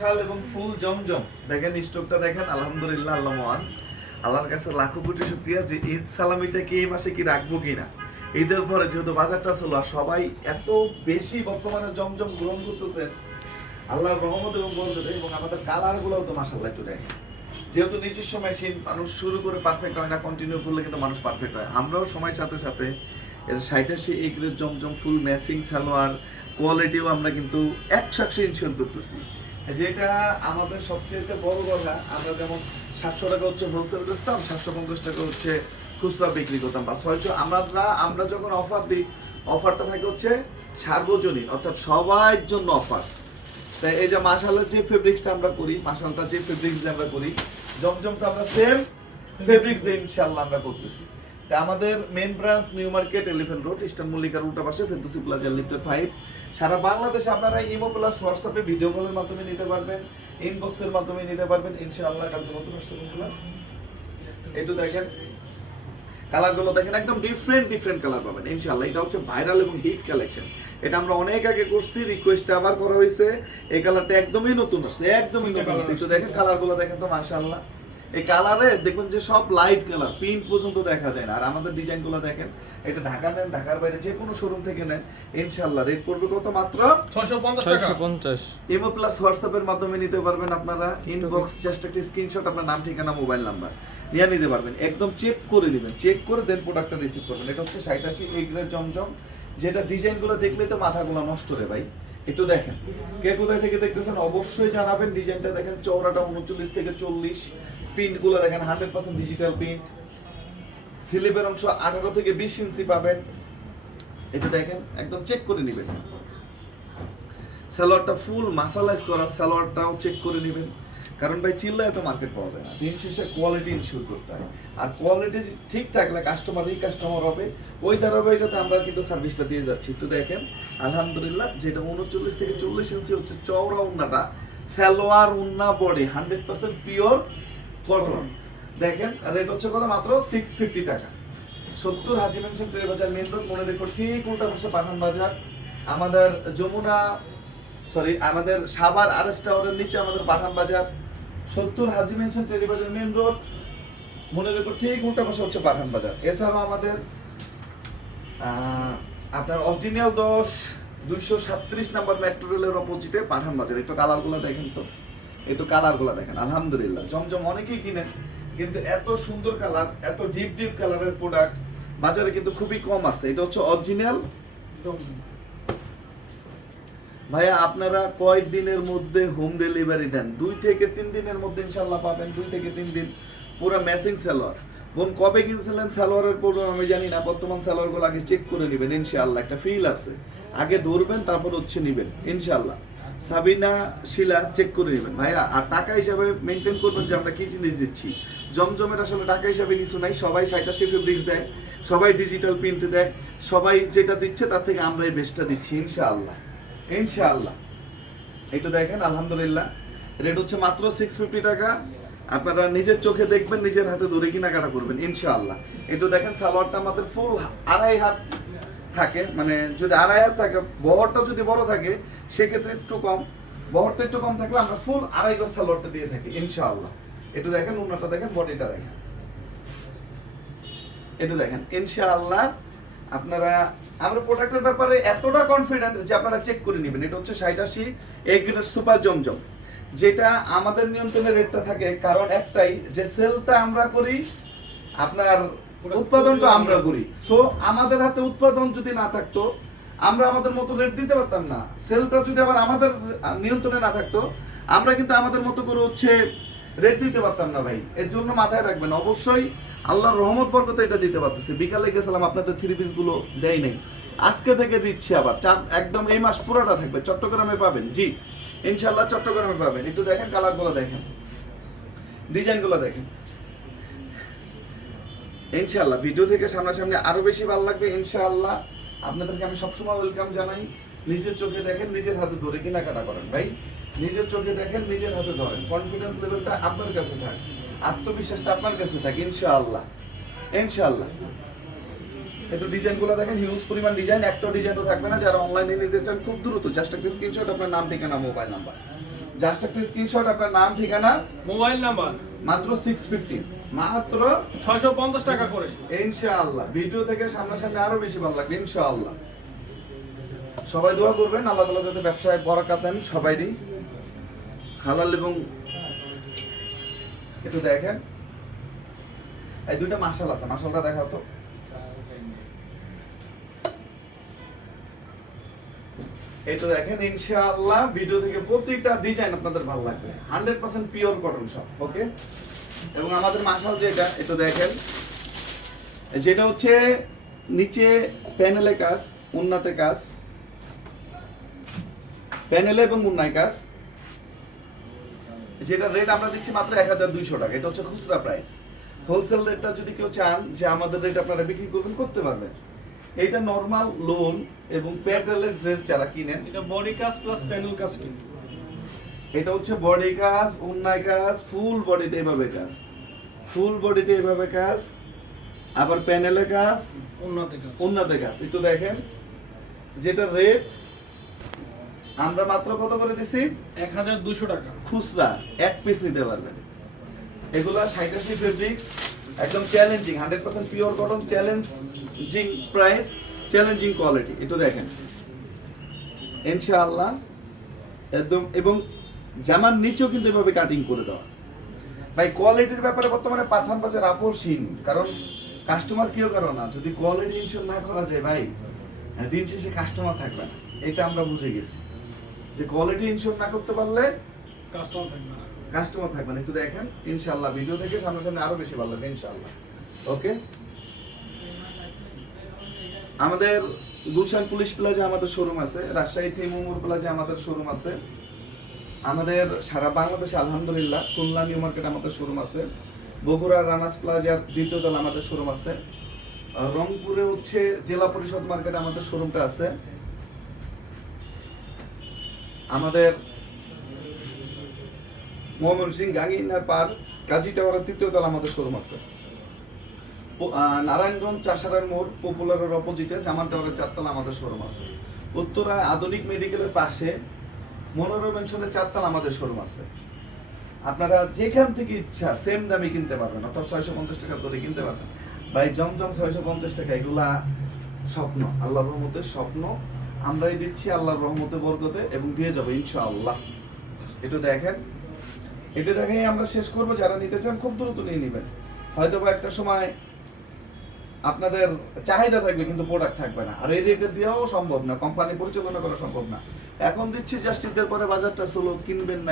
শাল এবং ফুল জমজম। দেখেন স্টকটা দেখেন, আলহামদুলিল্লাহ, আল্লাহ আল্লাহর কাছে লাখো কোটি শুক্রিয়া যে ঈদ সালামিটা কি এই মাসে কি রাখব কিনা। ঈদের পরে যেহেতু বাজারটা ছিল সবাই এত বেশি বর্তমানে জমজম গ্রহণ করতেছেন আল্লাহর রহমত এবং বরকতে এবং আমাদের কালার গুলোও তো মাসাল্লাহ দেখেন। যেহেতু নিজস্ব মেশিন, মানুষ শুরু করে পারফেক্ট হয় না কন্টিনিউ করলে কিন্তু মানুষ পারফেক্ট হয়। আমরাও সময়ের সাথে সাথে এর সাইটাশি এই জমজম ফুল ম্যাচিং সালোয়ার কোয়ালিটিও আমরা কিন্তু একশো একশো ইনশিওর করতেছি। যেটা আমাদের সবচেয়ে বড় কথা আমরা যেমন সাতশো টাকা হচ্ছে হোলসেল বেচতাম, সাতশো পঞ্চাশ টাকা হচ্ছে খুচরা বিক্রি করতাম বা ছয়শো। আমরা আমরা যখন অফার দিই অফারটা থাকে হচ্ছে সার্বজনীন, অর্থাৎ সবার জন্য অফার তাই এই যে মাসালের যে ফেব্রিক্সটা আমরা করি মাসালটা যে ফেব্রিক্স আমরা করি, জমজমটা আমরা সেম ফেব্রিক্স দিয়ে ইনশাল্লাহ আমরা করতেছি। তা আমাদের main branch new market elephant road eastern মল্লিকার উল্টা পাশে ফেদুসি প্লাজা লিফটেড ফাইভ সারা বাংলাদেশে আপনারা ইমো প্লাস হোয়াটসঅ্যাপে ভিডিও কলের মাধ্যমে নিতে পারবেন ইনবক্সের মাধ্যমে নিতে পারবেন। ইনশাআল্লাহ কালকে নতুন আসছে কোনগুলো একটু দেখেন। কালারগুলো দেখেন একদম ডিফারেন্ট ডিফারেন্ট কালার পাবেন ইনশাআল্লাহ। এটা হচ্ছে ভাইরাল এবং হিট কালেকশন এটা আমরা অনেক আগে করছি রিকোয়েস্ট আবার করা হয়েছে। এই কালারটা একদমই নতুন আসছে একদমই নতুন আসছে। একটু দেখেন কালারগুলো দেখেন তো মাশাআল্লাহ। এই কালারে দেখবেন যে সব লাইট কালার প্রিন্ট পর্যন্ত দেখা যায় না। আর আমাদের ডিজাইনগুলো দেখেন এটা ঢাকা নেন ঢাকার বাইরে যে কোনো শোরুম থেকে নেন ইনশাআল্লাহ রেট পড়বে কত মাত্র? ছয়শো পঞ্চাশ ইমো প্লাস হোয়াটসঅ্যাপের মাধ্যমে নিতে পারবেন আপনারা। ইনবক্স জাস্ট একটা স্ক্রিনশট আপনার নাম ঠিকানা মোবাইল নাম্বার নিয়ে নিতে পারবেন। একদম চেক করে নেবেন। চেক করে দেন প্রোডাক্টটা রিসিভ করবেন। এটা হচ্ছে ষাট আশি এই জমজম। যেটা ডিজাইনগুলো দেখলেই তো মাথাগুলো নষ্ট রে ভাই। একটু দেখেন। কে কোথায় থেকে দেখতেছেন? অবশ্যই জানাবেন। ডিজাইনটা দেখেন চৌড়াটা উনচল্লিশ থেকে চল্লিশ। প্রিন্টগুলো দেখেন হান্ড্রেড পার্সেন্ট ডিজিটাল প্রিন্ট স্লিপের অংশ আঠারো থেকে বিশ ইঞ্চি পাবেন। এটা দেখেন, একদম চেক করে নেবেন। সালোয়ারটা ফুল মাসালাইজ করা সালোয়ারটাও চেক করে নেবেন। কারণ ভাই চিল্লা এত মার্কেট পাওয়া যায় না। দিন শেষে কোয়ালিটি ইনশিওর করতে হয়। আর কোয়ালিটি ঠিক থাকলে কাস্টমার এই কাস্টমার হবে। ওই ধারাবাহিকতা আমরা কিন্তু সার্ভিসটা দিয়ে যাচ্ছি। একটু দেখেন, আলহামদুলিল্লাহ, যেটা উনচল্লিশ থেকে চল্লিশ ইঞ্চি হচ্ছে চওড়া উন্নাটা। সালোয়ার উন্না body hundred percent pure cotton দেখেন রেট হচ্ছে কত? মাত্র সিক্স ফিফটি টাকা। সত্তর হাজি মেনশন বাজার মেন রোড মনে রেখো, ঠিক উল্টা পাঠান বাজার। আমাদের যমুনা সরি আমাদের সাবার আরএস টাওয়ারের নিচে আমাদের পাঠান বাজার। সত্তর হাজি বাজার মেন রোড মনে রেখো, ঠিক উল্টা পাশে হচ্ছে পাঠান বাজার। এছাড়াও আমাদের আপনার অরিজিনাল দশ দুইশো সাতত্রিশ নাম্বার মেট্রো রেলের অপোজিটে পাঠান বাজার। একটু কালারগুলো দেখেন তো। একটু কালারগুলো দেখেন আলহামদুলিল্লাহ। জমজম অনেকেই কিনেন কিন্তু এত সুন্দর কালার এত ডিপ ডিপ কালারের প্রোডাক্ট বাজারে কিন্তু খুবই কম আছে। এটা হচ্ছে অরিজিনাল ভাইয়া আপনারা কয় দিনের মধ্যে হোম ডেলিভারি দেন? দুই থেকে তিন দিনের মধ্যে ইনশাল্লাহ পাবেন দুই থেকে তিন দিন। পুরো ম্যাচিং সালোয়ার বোন কবে কিনছিলেন সালোয়ারের প্রবলেম আমি জানি না বর্তমান সালোয়ারগুলো আগে চেক করে নেবেন ইনশাআল্লাহ। একটা ফিল আছে। আগে ধরবেন তারপর হচ্ছে নেবেন ইনশাআল্লাহ। সাবিনা, শিলা চেক করে নেবেন। ভাইয়া, আর টাকা হিসাবে মেনটেন করবেন যে আমরা কি জিনিস দিচ্ছি। জমজমের আসলে টাকা হিসাবে কিছু নাই, সবাই সাইটাশি ফেব্রিক্স দেয়, সবাই ডিজিটাল প্রিন্ট দেয়, সবাই যেটা দিচ্ছে তার থেকে আমরা এই বেস্টটা দিচ্ছি, ইনশাআল্লাহ। ইনশাআল্লাহ। একটু দেখেন, আলহামদুলিল্লাহ। রেট হচ্ছে মাত্র সিক্স ফিফটি টাকা। আপনারা নিজের চোখে দেখবেন, নিজের হাতে ধরে কেনাকাটা করবেন, ইনশাআল্লাহ। একটু দেখেন, সালোয়ারটা আমাদের ফুল আড়াই হাত থাকে মানে যদি আড়াই হাত থাকে, বহরটা যদি বড় থাকে, সেক্ষেত্রে একটু কম। বহরটা একটু কম থাকলে আমরা ফুল আড়াই গজ সালোয়ারটা দিয়ে থাকি, ইনশাআল্লাহ। একটু দেখেন, উন্নতটা দেখেন, বডিটা দেখেন। একটু দেখেন, ইনশাআল্লাহ আপনারা, আমরা প্রোডাক্টের ব্যাপারে এতটা কনফিডেন্ট যে আপনারা চেক করে নেবেন। এটা হচ্ছে ষাট আশি, এক সুপার জমজম। যেটা আমাদের নিয়ন্ত্রণে রেটটা থাকে, কারণ একটাই, যে সেলটা আমরা করি, আপনার উৎপাদনটা আমরা করি। সো আমাদের হাতে উৎপাদন যদি না থাকতো আমরা আমাদের মতো রেট দিতে পারতাম না। সেলটা যদি আবার আমাদের নিয়ন্ত্রণে না থাকতো আমরা কিন্তু আমাদের মতো করে হচ্ছে রেট দিতে পারতাম না ভাই। এর জন্য মাথায় রাখবেন অবশ্যই আল্লাহর রহমত বরকতে এটা দিতে পারতেছি। বিকালে গেছিলাম আপনাদের থ্রি পিসগুলো দেয় নাই। আজকে থেকে দিচ্ছি আবার। চার একদম এই মাস পুরোটা থাকবে। চট্টগ্রামে পাবেন জি। ইনশাল্লাহ চট্টগ্রামে পাবেন। একটু দেখেন কালারগুলো দেখেন। ডিজাইনগুলো দেখেন। ইনশাআল্লাহ, ভিডিও থেকে সামনাসামনি আরও বেশি ভালো লাগবে, ইনশাআল্লাহ। আপনাদেরকে আমি সবসময় ওয়েলকাম জানাই। নিজের চোখে দেখেন, নিজের হাতে ধরে কেনাকাটা করেন, ভাই। নিজের চোখে দেখেন, নিজের হাতে ধরেন। কনফিডেন্স লেভেলটা আপনার কাছে থাক, আত্মবিশ্বাসটা আপনার কাছে থাক, ইনশাআল্লাহ। ইনশাআল্লাহ। একটু ডিজাইনগুলো দেখেন হিউজ পরিমাণ ডিজাইন একটা ডিজাইনও থাকবে না। যারা অনলাইনে নিতে চান, খুব দ্রুত জাস্ট একটা স্ক্রিনশট আপনার নাম, ঠিকানা মোবাইল নাম্বার জাস্ট একটা স্ক্রিনশট আপনার নাম ঠিকানা। Mobile number. মাত্র সিক্স ফিফটি মাত্র ছয়শো পঞ্চাশ টাকা করে। ইনশাআল্লাহ। ভিডিও থেকে সামনাসামনি আরও বেশি ভালো লাগবে ইনশাআল্লাহ। সবাই দোয়া করবেন আল্লাহ তাআলা যাতে ব্যবসায় বরাকাত দেন সবাইরই। হালাল এবং একটু দেখেন। এই দুইটা মাশাল আছে মাশালটা দেখাও তো। তো দেখেন, ইনশাআল্লাহ ভিডিও থেকে প্রত্যেকটা ডিজাইন আপনাদের ভালো লাগবে। হান্ড্রেড পার্সেন্ট পিওর কটন সব ওকে এবং আমাদের মাশাল যেটা একটু দেখেন, যেটা হচ্ছে নিচে প্যানেলে কাজ, উন্নাতে কাজ প্যানেলে এবং উন্নায় কাজ। যেটা রেট আমরা দিচ্ছি মাত্র এক হাজার দুইশো টাকা, এটা হচ্ছে খুচরা প্রাইস হোলসেল রেটটা যদি কেউ চান যে আমাদের রেট আপনারা বিক্রি করবেন, করতে পারবেন। এইটা নর্মাল লোন এবং প্যাটেলের ড্রেস যারা কিনেন এটা বডি কাজ প্লাস প্যানেল কাজ কিন্তু। এটা হচ্ছে বডি কাজ উন্নায় কাজ ফুল বডিতে এভাবে কাজ ফুল বডিতে এভাবে কাজ আবার প্যানেলে কাজ উন্নতি কাজ উন্নাতে কাজ একটু দেখেন যেটা রেট আমরা মাত্র কত করে দিছি? এক হাজার দুশো টাকা। খুচরা এক পিস নিতে পারবেন। এগুলা সাইটাশি ফেব্রিক্স একদম challenging hundred percent pure cotton challenging price challenging quality একটু দেখেন। ইনশাআল্লাহ একদম এবং জামার নিচেও কিন্তু এভাবে কাটিং করে দেওয়া। ভাই কোয়ালিটির ব্যাপারে বর্তমানে পাঠান বাজার আপোষহীন কারণ কাস্টমার কেউ কারও না। যদি কোয়ালিটি ইনশোর না করা যায় ভাই হ্যাঁ, দিন শেষে কাস্টমার থাকবে না। এটা আমরা বুঝে গেছি। যে কোয়ালিটি ইনশোর না করতে পারলে কাস্টমার থাকবে না। কাস্টমার থাকবেন একটু দেখেন ইনশাআল্লাহ ভিডিও থেকে সামনাসামনি আরও বেশি ভালো লাগবে ইনশাআল্লাহ। ওকে আমাদের গুলশান পুলিশ প্লাজা আমাদের শোরুম আছে, রাজশাহী থিমুমুর প্লাজা আমাদের শোরুম আছে। আমাদের সারা বাংলাদেশে আলহামদুলিল্লাহ খুলনা নিউ মার্কেট আমাদের শোরুম আছে। বগুড়া রানাস প্লাজার দ্বিতীয় তলা আমাদের শোরুম আছে। রংপুরে হচ্ছে জেলা পরিষদ মার্কেট আমাদের শোরুমটা আছে। আমাদের মোহাম্মদ সিং গাঙ্গিনার পার কাজী টাওয়ারের তৃতীয় তলা আমাদের শোরুম আছে। নারায়ণগঞ্জ চাষারার মোড় পপুলারের অপোজিটে জামান টাওয়ারের চারতলা আমাদের শোরুম আছে। উত্তরায় আধুনিক মেডিকেলের পাশে মনোরম মেনশনের চারতলা আমাদের শোরুম আছে। আপনারা যেখান থেকে ইচ্ছা সেম দামে কিনতে পারবেন, অর্থাৎ ছয়শো পঞ্চাশ টাকা করে কিনতে পারবেন। ভাই, জমজম ছয়শো পঞ্চাশ টাকা, এগুলা স্বপ্ন, আল্লাহর রহমতের স্বপ্ন। আমরাই দিচ্ছি আল্লাহর রহমতে, বরকতে এবং দিয়ে যাব ইনশাআল্লাহ। একটু দেখেন, এটা দেখেই আমরা শেষ করব। যারা নিতে চান খুব দ্রুত নিয়ে নেবেন। হয়তো বা একটা সময় আপনাদের চাহিদা থাকবে, কিন্তু প্রোডাক্ট থাকবে না। আর এই রেটে দেওয়াও সম্ভব না কোম্পানি পরিচালনা করা সম্ভব না। এখন দিচ্ছি জাস্ট ঈদের পরে বাজারটা চলো কিনবেন না।